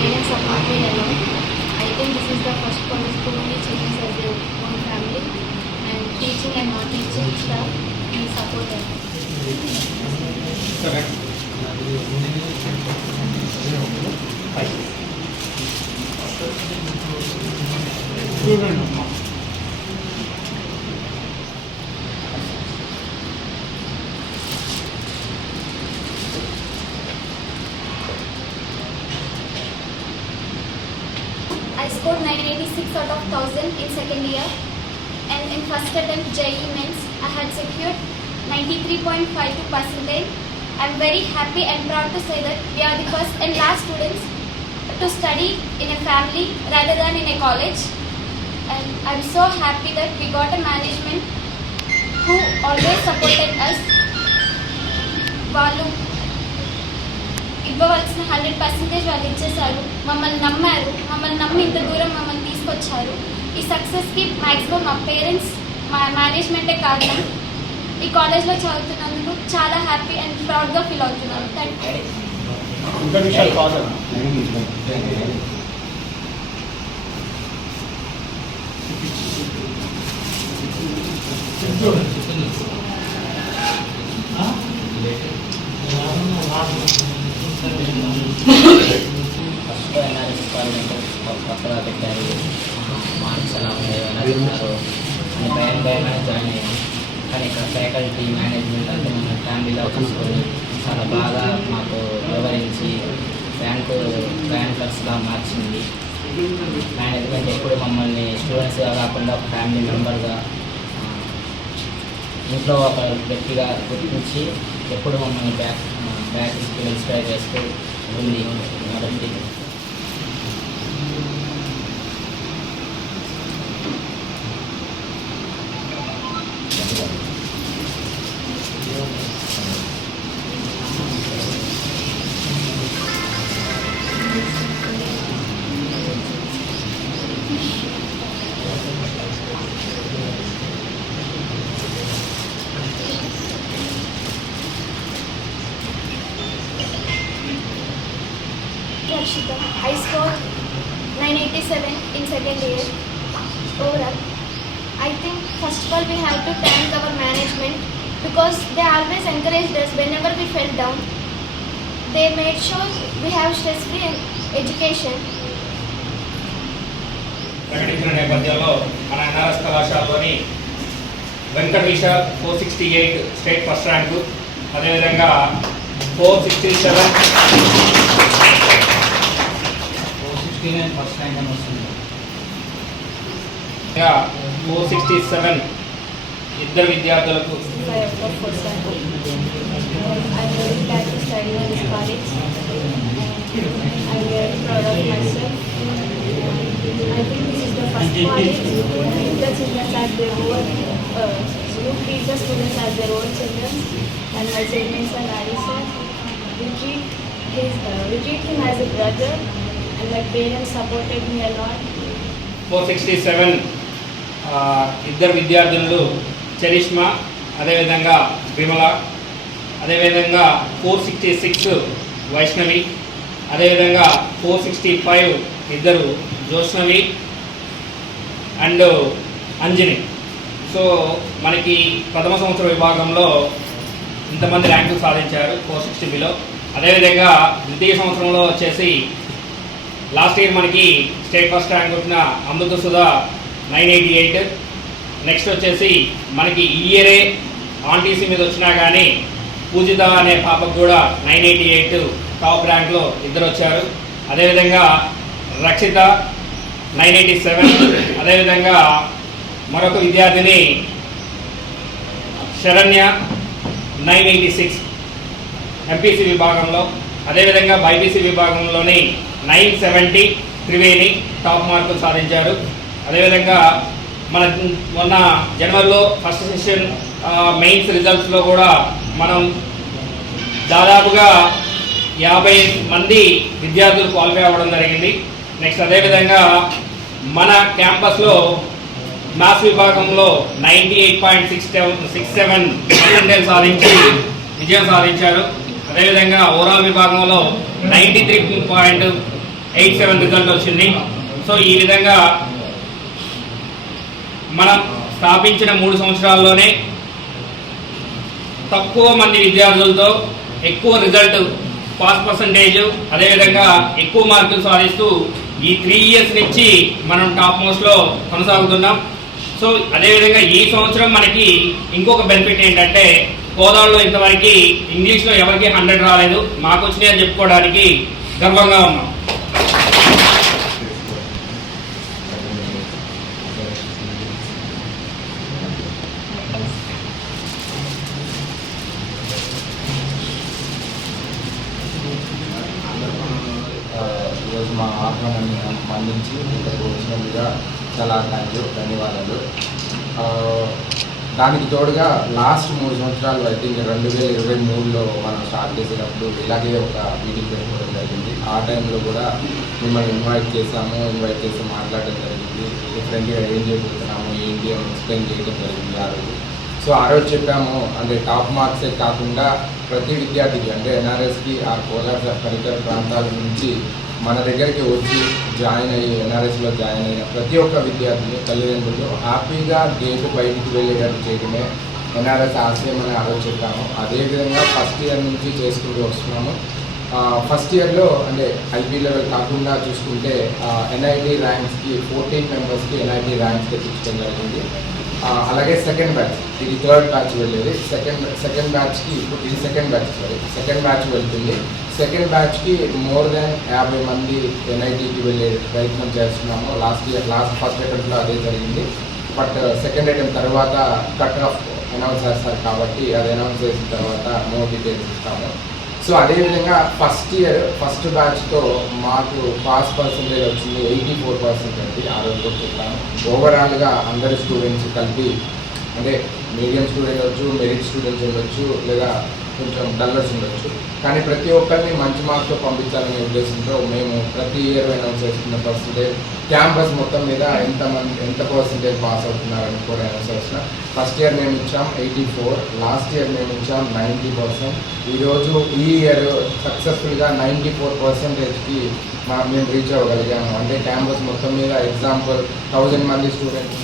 parents support me a lot. I think this is the first college to teach children as their own family, and teaching and non-teaching staff we support them. I scored 986 out of 1000 in second year, and in first attempt JEE Mains I had secured 93.52%. I am very happy and proud to say that we are the first and last students to study in a family rather than in a college, and I am so happy that we got a management who always supported us. వాళ్ళు ఇవ్వవలసిన 100% వాళ్ళు ఇచ్చేశారు, మమ్మల్ని నమ్మారు, మమ్మల్ని నమ్మి ఇంత దూరం మమ్మల్ని తీసుకొచ్చారు. ఈ సక్సెస్కి మ్యాక్సిమం మా పేరెంట్స్, మా మేనేజ్మెంటే కారణం. ఈ కాలేజ్లో చదువుతున్నందుకు చాలా హ్యాపీ అండ్ ప్రౌడ్గా ఫీల్ అవుతున్నాను. Thank you. First NRS department కొత్తగా పెట్టారు, మార్క్స్ ఎలా ఉన్నాయో ఎలా చెప్తారు అని భయంగానే జాయిన్ అయ్యాం. కానీ ఇక్కడ ఫ్యాకల్టీ మేనేజ్మెంట్ అంటే మన ఫ్యామిలీలో చూసుకొని చాలా బాగా మాకు వివరించి ర్యాంకర్స్గా మార్చింది. మేనేజ్మెంట్ ఎప్పుడు మమ్మల్ని స్టూడెంట్స్గా కాకుండా ఒక ఫ్యామిలీ మెంబర్గా, ఇంట్లో ఒక వ్యక్తిగా గుర్తించి ఎప్పుడు మమ్మల్ని బ్యాక్కి ఇన్స్పైర్ చేస్తూ ఉంది. కాబట్టి Rakshita. I scored 987 in second year overall. I think first of all we have to thank our management because they always encouraged us whenever we fell down. They made sure we have stress-free education. ప్రకటించిన నేపథ్యంలో మన NRS కళాశాలలోని Venkata Vishal 468 state first rank, అదేవిధంగా 467 first rank అని వస్తుంది. 467 ఇద్దరు విద్యార్థులకు I'm very glad to study in this college. I'm very proud of myself. I think this is the first college who treat the children as their own, who treat the students as their own children. And my chairman sir, Nadi sir, we treat him as a brother, and my parents supported me a lot. 467 ఇద్దరు విద్యార్థులు charisma, అదేవిధంగా విమల, అదేవిధంగా 466 వైష్ణవి, అదేవిధంగా 465 ఇద్దరు Joshnavi and Anjani. So మనకి ప్రథమ సంవత్సర విభాగంలో ఇంతమంది ర్యాంకులు సాధించారు 460లో. అదేవిధంగా ద్వితీయ సంవత్సరంలో వచ్చేసి లాస్ట్ ఇయర్ మనకి స్టేట్ ఫస్ట్ ర్యాంక్ వచ్చిన అమృత సుధా 988. నెక్స్ట్ వచ్చేసి మనకి ఈ ఇయరే ఆన్టీసీ మీద వచ్చినా కానీ పూజిత అనే పాపకు కూడా 988 టాప్ ర్యాంక్లో ఇద్దరు వచ్చారు. అదేవిధంగా రక్షిత 987, అదేవిధంగా మరొక విద్యార్థిని శరణ్య 986 ఎంపీసీ విభాగంలో. అదేవిధంగా బైపీసీ విభాగంలోని 970 త్రివేణి టాప్ మార్కులు సాధించారు. అదేవిధంగా మొన్న జనవరిలో ఫస్ట్ సెషన్ మెయిన్స్ రిజల్ట్స్లో కూడా మనం దాదాపుగా 50 మంది విద్యార్థులు క్వాలిఫై అవ్వడం జరిగింది. నెక్స్ట్ అదేవిధంగా మన క్యాంపస్లో మ్యాథ్స్ విభాగంలో 98.67% సాధించి విజయం సాధించారు. అదేవిధంగా ఓవరాల్ విభాగంలో 93 87 రిజల్ట్ వచ్చింది. సో ఈ విధంగా మనం స్థాపించిన 3 సంవత్సరాల్లోనే తక్కువ మంది విద్యార్థులతో ఎక్కువ రిజల్ట్ పాస్ పర్సంటేజ్ అదేవిధంగా ఎక్కువ మార్కులు సాధిస్తూ ఈ 3 ఇయర్స్ నుంచి మనం టాప్ మోస్ట్లో కొనసాగుతున్నాం. సో అదేవిధంగా ఈ సంవత్సరం మనకి ఇంకొక బెనిఫిట్ ఏంటంటే కోదాడలో ఇంతవరకు ఇంగ్లీష్లో ఎవరికి 100 రాలేదు, మాకు వచ్చినాయి అని చెప్పుకోవడానికి గర్వంగా ఉన్నాం. ఈరోజు మా ఆహ్వానాన్ని అందించి ఇక్కడికి వచ్చినందుగా చాలా ధన్యవాదాలు. దానికి తోడుగా లాస్ట్ 3 సంవత్సరాలు ఐ థింక్ 2023లో మనం స్టార్ట్ చేసేటప్పుడు ఇలాగే ఒక మీటింగ్ పెట్టుకోవడం జరిగింది. ఆ టైంలో కూడా మిమ్మల్ని ఇన్వైట్ చేసి మాట్లాడడం జరిగింది. డిఫరెంట్గా ఏం చేయబోతున్నాము ఏంటి అని ఎక్స్ప్లెయిన్ చేయడం జరిగింది ఆ రోజు. సో ఆ రోజు చెప్పాము, అంటే టాప్ మార్క్సే కాకుండా ప్రతి విద్యార్థికి అంటే ఎన్ఆర్ఎస్కి ఆ కోలార్ పరిసర ప్రాంతాల నుంచి మన దగ్గరికి వచ్చి జాయిన్ అయ్యి ఎన్ఆర్ఎస్లో జాయిన్ అయిన ప్రతి ఒక్క విద్యార్థిని తల్లిదండ్రులు హ్యాపీగా గేటు బయటికి వెళ్ళేటట్టు చేయడమే ఎన్ఆర్ఎస్ ఆశయం అని ఆలోచిస్తాము. అదేవిధంగా ఫస్ట్ ఇయర్ నుంచి చేసుకుంటూ వస్తున్నాము. ఫస్ట్ ఇయర్లో అంటే ఐపీ లెవెల్ కాకుండా చూసుకుంటే ఎన్ఐటి ర్యాంక్స్కి 14 మెంబర్స్కి ఎన్ఐటి ర్యాంక్స్ తెప్పించడం జరిగింది. అలాగే సెకండ్ బ్యాచ్, ఇది థర్డ్ బ్యాచ్ వెళ్ళేది. సెకండ్ బ్యాచ్కి ఇది సెకండ్ బ్యాచ్ వెళ్తుంది. సెకండ్ బ్యాచ్కి మోర్ దాన్ 50 మంది ఎన్ఐటీకి వెళ్ళే ప్రయత్నం చేస్తున్నాము. ఫస్ట్ అటెంప్ట్లో అదే జరిగింది. బట్ సెకండ్ అటెంప్ట్ తర్వాత కట్ ఆఫ్ అనౌన్స్ చేస్తారు కాబట్టి అది అనౌన్స్ చేసిన తర్వాత నో డీటెయిల్స్ ఇస్తాము. సో అదేవిధంగా ఫస్ట్ బ్యాచ్తో మాకు పాస్ పర్సంటేజ్ వచ్చింది 84% ఆ రోజు కూడా చెప్పాను. ఓవరాల్గా అందరి స్టూడెంట్స్ కలిపి అంటే మీడియం స్టూడెంట్ ఉండొచ్చు, మెరిట్ స్టూడెంట్స్ ఉండొచ్చు, లేదా కొంచెం డల్లర్స్ ఉండొచ్చు, కానీ ప్రతి ఒక్కరిని మంచి మార్క్స్తో పంపించాలనే ఉద్దేశంతో మేము ప్రతి ఇయర్ అనౌన్స్ చేస్తున్న పర్సంటేజ్ క్యాంపస్ మొత్తం మీద ఎంత పర్సంటేజ్ పాస్ అవుతున్నారని కూడా అనౌన్స్ చేస్తున్నాం. ఫస్ట్ ఇయర్ మేము ఇచ్చాం 84, లాస్ట్ ఇయర్ మేము ఇచ్చాం 90%. ఈరోజు ఈ ఇయర్ సక్సెస్ఫుల్గా 94%కి మేము రీచ్ అవ్వగలిగాము. అంటే క్యాంపస్ మొత్తం మీద ఎగ్జాంపుల్ 1000 మంది students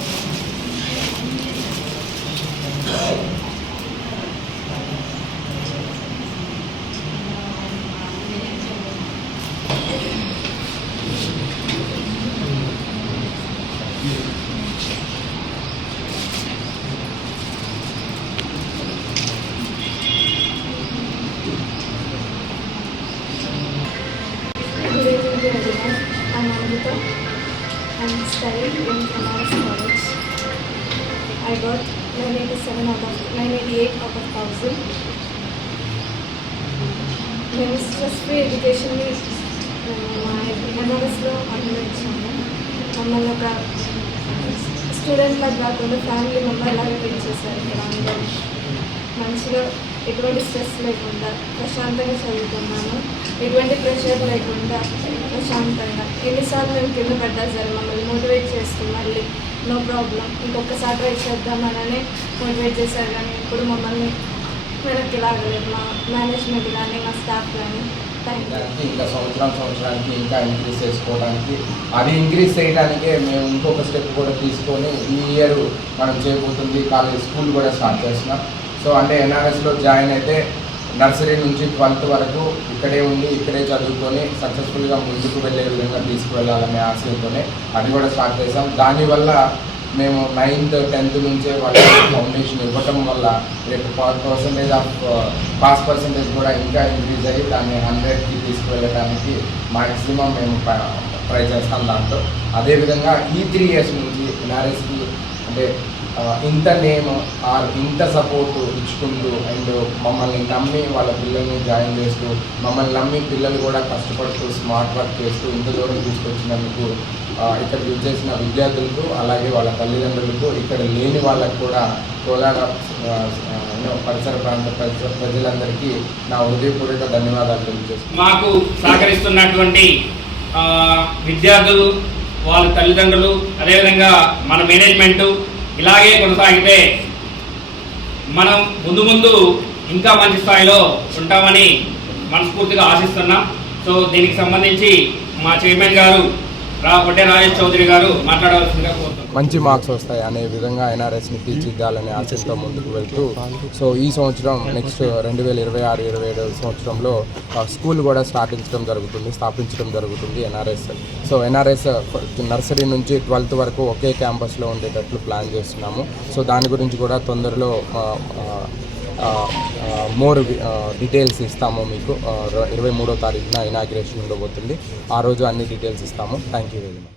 I'm Amrita. I'm studying in NRS College. I got 988 out of 1000. మేము స్ట్రెస్ ఫ్రీ ఎడ్యుకేషన్ని ఎన్ఆర్ఎస్లో అనుభవించాము. మమ్మల్ని ఒక స్టూడెంట్లకు కాకుండా ఫ్యామిలీ మెంబర్ లాగా ట్రీట్ చేశారు. ఇక్కడ అందరూ మంచిగా ఎటువంటి స్ట్రెస్ లేకుండా ప్రశాంతంగా చదువుకున్నాను. ఎటువంటి ప్రెషర్ లేకుండా ప్రశాంతంగా ఎన్నిసార్లు మేము కింద పడ్డా సరే మమ్మల్ని మోటివేట్ చేస్తూ మళ్ళీ నో ప్రాబ్లం ఇంకొకసారి ట్రై చేద్దామని మోటివేట్ చేశారు. కానీ ఇప్పుడు మమ్మల్ని వెనక్కి లాగలేదు మా మేనేజ్మెంట్ కానీ మా స్టాఫ్ కానీ. ఇంకా సంవత్సరానికి ఇంకా ఇంక్రీజ్ చేసుకోవడానికి, అది ఇంక్రీజ్ చేయడానికే మేము ఇంకొక స్టెప్ కూడా తీసుకొని ఈ ఇయర్ మనం చేయబోతుంది స్కూల్ కూడా స్టార్ట్ చేస్తున్నాం. సో అంటే ఎన్ఆర్ఎస్లో జాయిన్ అయితే నర్సరీ నుంచి 12th వరకు ఇక్కడే ఉండి ఇక్కడే చదువుకొని సక్సెస్ఫుల్గా ముందుకు వెళ్ళే విధంగా తీసుకువెళ్ళాలనే ఆశయంతోనే అది కూడా స్టార్ట్ చేసాం. దానివల్ల మేము 9th 10th నుంచే వాళ్ళకి ఫౌండేషన్ ఇవ్వటం వల్ల రేపు పర్సంటేజ్ ఆఫ్ పాస్ పర్సంటేజ్ కూడా ఇంకా ఇంక్రీజ్ అయ్యి దాన్ని 100కి తీసుకువెళ్ళడానికి మ్యాక్సిమం మేము ట్రై చేస్తాం దాంట్లో. అదేవిధంగా ఈ 3 years నుంచి ఎన్ఆర్ఎస్కి అంటే ఇంత నేమ్ ఇంత సపోర్టు ఇచ్చుకుంటూ అండ్ మమ్మల్ని నమ్మి వాళ్ళ పిల్లల్ని జాయిన్ చేస్తూ మమ్మల్ని నమ్మి పిల్లలు కూడా కష్టపడుతూ స్మార్ట్ వర్క్ చేస్తూ ఇంత దూరం తీసుకొచ్చినందుకు ఇక్కడ చేసిన విద్యార్థులకు అలాగే వాళ్ళ తల్లిదండ్రులకు ఇక్కడ లేని వాళ్ళకు కూడా కోలాడ పరిసర ప్రాంత ప్రజలందరికీ నా హృదయపూర్వక ధన్యవాదాలు తెలియజేస్తున్నాను. మాకు సహకరిస్తున్నటువంటి విద్యార్థులు వాళ్ళ తల్లిదండ్రులు అదేవిధంగా మన మేనేజ్మెంటు ఇలాగే కొనసాగితే మనం ముందు ఇంకా మంచి స్థాయిలో ఉంటామని మనస్ఫూర్తిగా ఆశిస్తున్నాం. సో దీనికి సంబంధించి మా చైర్మన్ గారు వడ్డే రాజేష్ చౌదరి గారు మాట్లాడవలసిందిగా కోరుతున్నాం. మంచి మార్క్స్ వస్తాయి అనే విధంగా ఎన్ఆర్ఎస్ని తీర్చిదిద్దాలనే ఆశతో ముందుకు వెళ్తూ సో ఈ సంవత్సరం నెక్స్ట్ 2026-27 సంవత్సరంలో స్కూల్ కూడా స్థాపించడం జరుగుతుంది ఎన్ఆర్ఎస్. సో ఎన్ఆర్ఎస్ నర్సరీ నుంచి 12th వరకు ఒకే క్యాంపస్లో ఉండేటట్లు ప్లాన్ చేస్తున్నాము. సో దాని గురించి కూడా తొందరలో మోర్ డీటెయిల్స్ ఇస్తాము మీకు. 23వ తారీఖున ఇనాగ్రేషన్ ఉండబోతుంది. ఆ రోజు అన్ని డీటెయిల్స్ ఇస్తాము. Thank you very much.